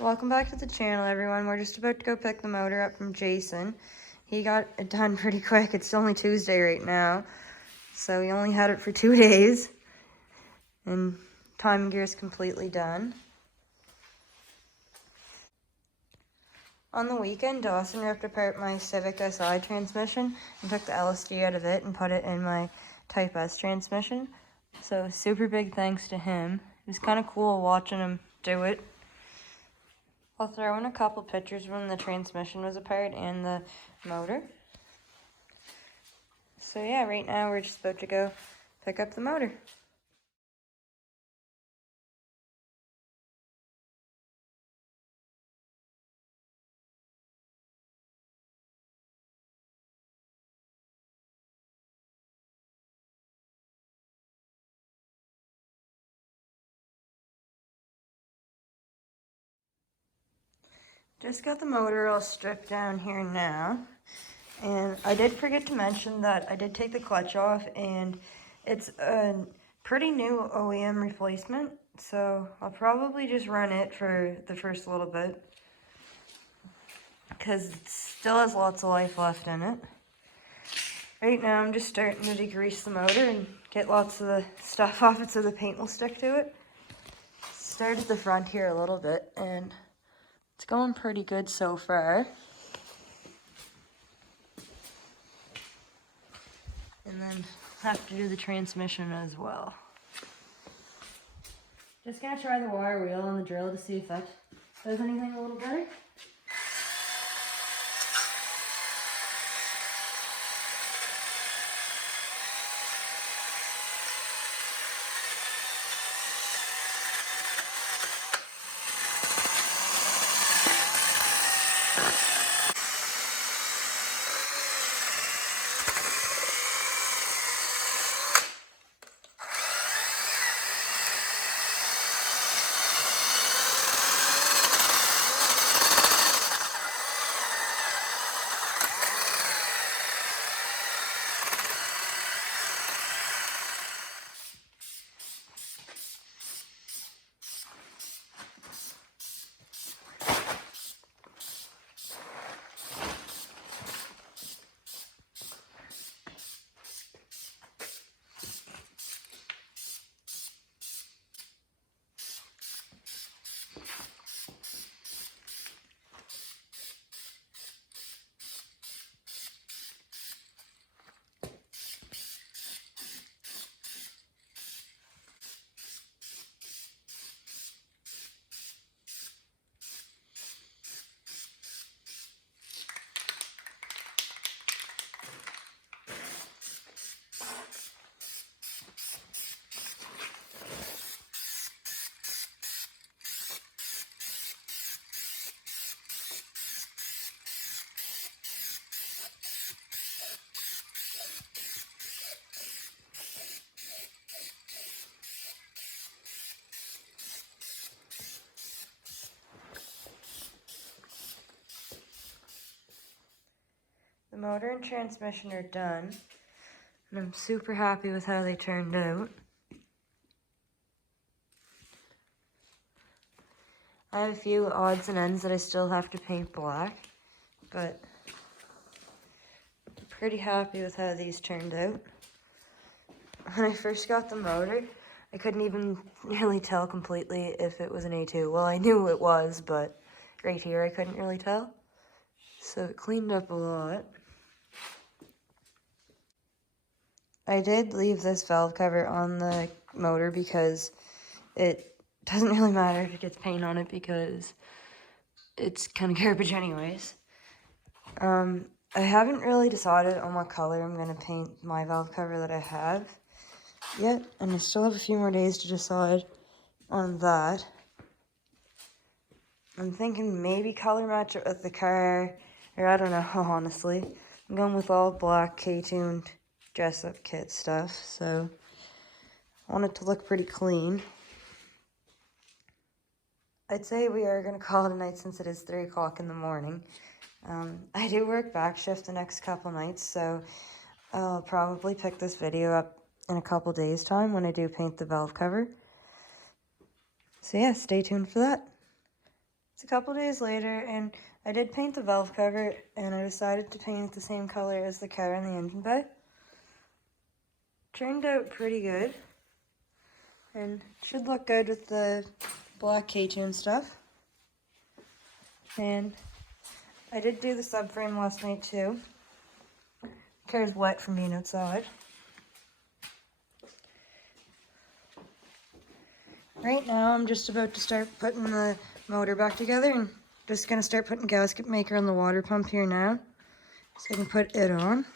Welcome back to the channel, everyone. We're just about to go pick the motor up from Jason. He got it done pretty quick. It's only Tuesday right now, so he only had it for 2 days. And timing gear is completely done. On the weekend, Dawson ripped apart my Civic SI transmission and took the LSD out of it and put it in my Type S transmission. So super big thanks to him. It was kind of cool watching him do it. I'll throw in a couple pictures when the transmission was apart and the motor. So yeah, right now we're just about to go pick up the motor. Just got the motor all stripped down here now. And I did forget to mention that I did take the clutch off, and it's a pretty new OEM replacement. So I'll probably just run it for the first little bit, because it still has lots of life left in it. Right now I'm just starting to degrease the motor and get lots of the stuff off it so the paint will stick to it. Start at the front here a little bit, and it's going pretty good so far. And then have to do the transmission as well. Just gonna try the wire wheel on the drill to see if that does anything a little better. The motor and transmission are done, and I'm super happy with how they turned out. I have a few odds and ends that I still have to paint black, but I'm pretty happy with how these turned out. When I first got the motor, I couldn't even really tell completely if it was an A2. Well, I knew it was, but right here I couldn't really tell. So it cleaned up a lot. I did leave this valve cover on the motor because it doesn't really matter if it gets paint on it because it's kind of garbage anyways. I haven't really decided on what color I'm going to paint my valve cover that I have yet, and I still have a few more days to decide on that. I'm thinking maybe color match it with the car, or I don't know, honestly. I'm going with all black K20a2 dress-up kit stuff, so I want it to look pretty clean. I'd say we are going to call it a night since it is 3 o'clock in the morning. I do work back shift the next couple nights, so I'll probably pick this video up in a couple days' time when I do paint the valve cover. So yeah, stay tuned for that. couple days later, and I did paint the valve cover, and I decided to paint it the same color as the cover and the engine bay. Turned out pretty good, and should look good with the black K20a and stuff. And I did do the subframe last night too. Car's wet from being outside. Right now I'm just about to start putting the motor back together, and just gonna start putting gasket maker on the water pump here now, so I can put it on.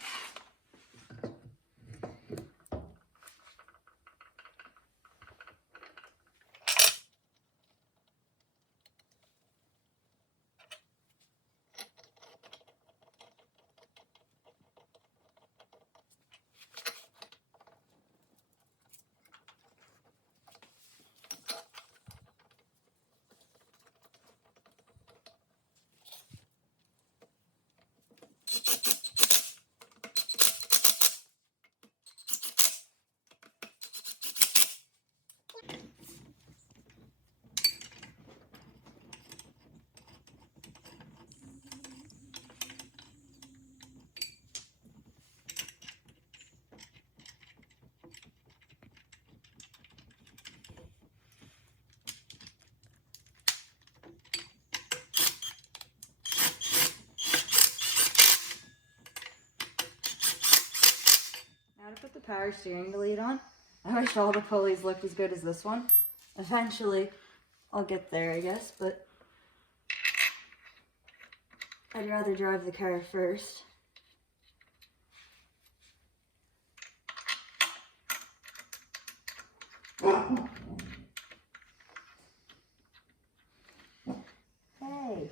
Now to put the power steering lead on. I wish all the pulleys looked as good as this one. Eventually, I'll get there, I guess, but I'd rather drive the car first. Hey.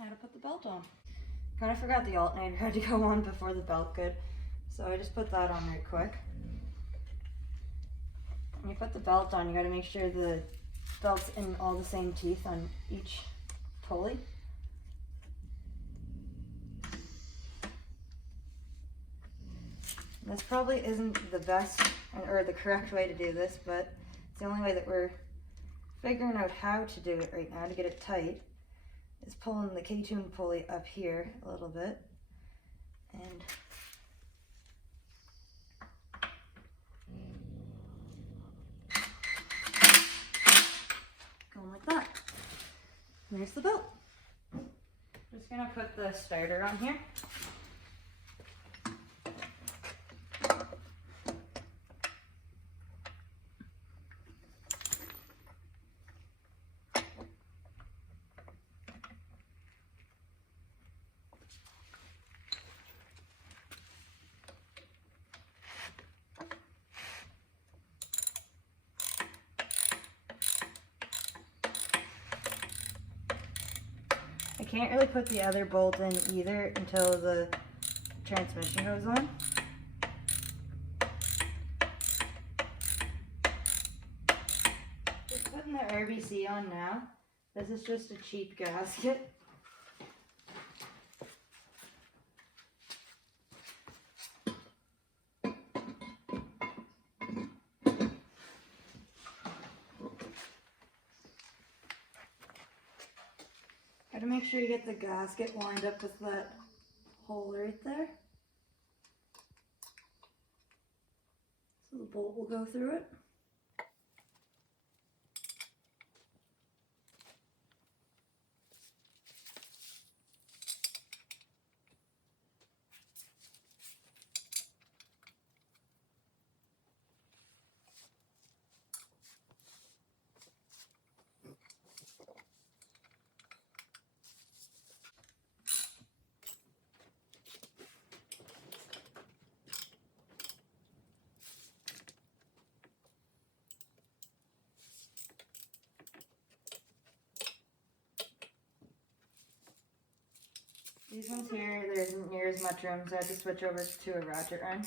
Now to put the belt on. Kind of forgot the alternator had to go on before the belt could, so I just put that on right quick. When you put the belt on, you got to make sure the belt's in all the same teeth on each pulley. This probably isn't the best or the correct way to do this, but it's the only way that we're figuring out how to do it right now to get it tight, is pulling the K20a pulley up here a little bit, and going like that. And there's the belt. Just gonna put the starter on here. I can't really put the other bolt in either until the transmission goes on. Just putting the RBC on now. This is just a cheap gasket. Gotta make sure you get the gasket lined up with that hole right there, so the bolt will go through it. These ones here, there isn't near as much room, so I have to switch over to a ratchet wrench.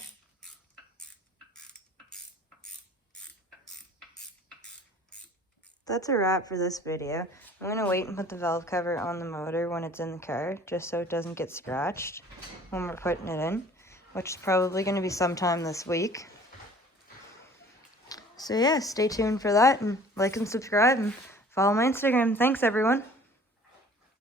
that's a wrap for this video. I'm going to wait and put the valve cover on the motor when it's in the car, just so it doesn't get scratched when we're putting it in, which is probably going to be sometime this week. So yeah, stay tuned for that, and like and subscribe and follow my Instagram. Thanks, everyone.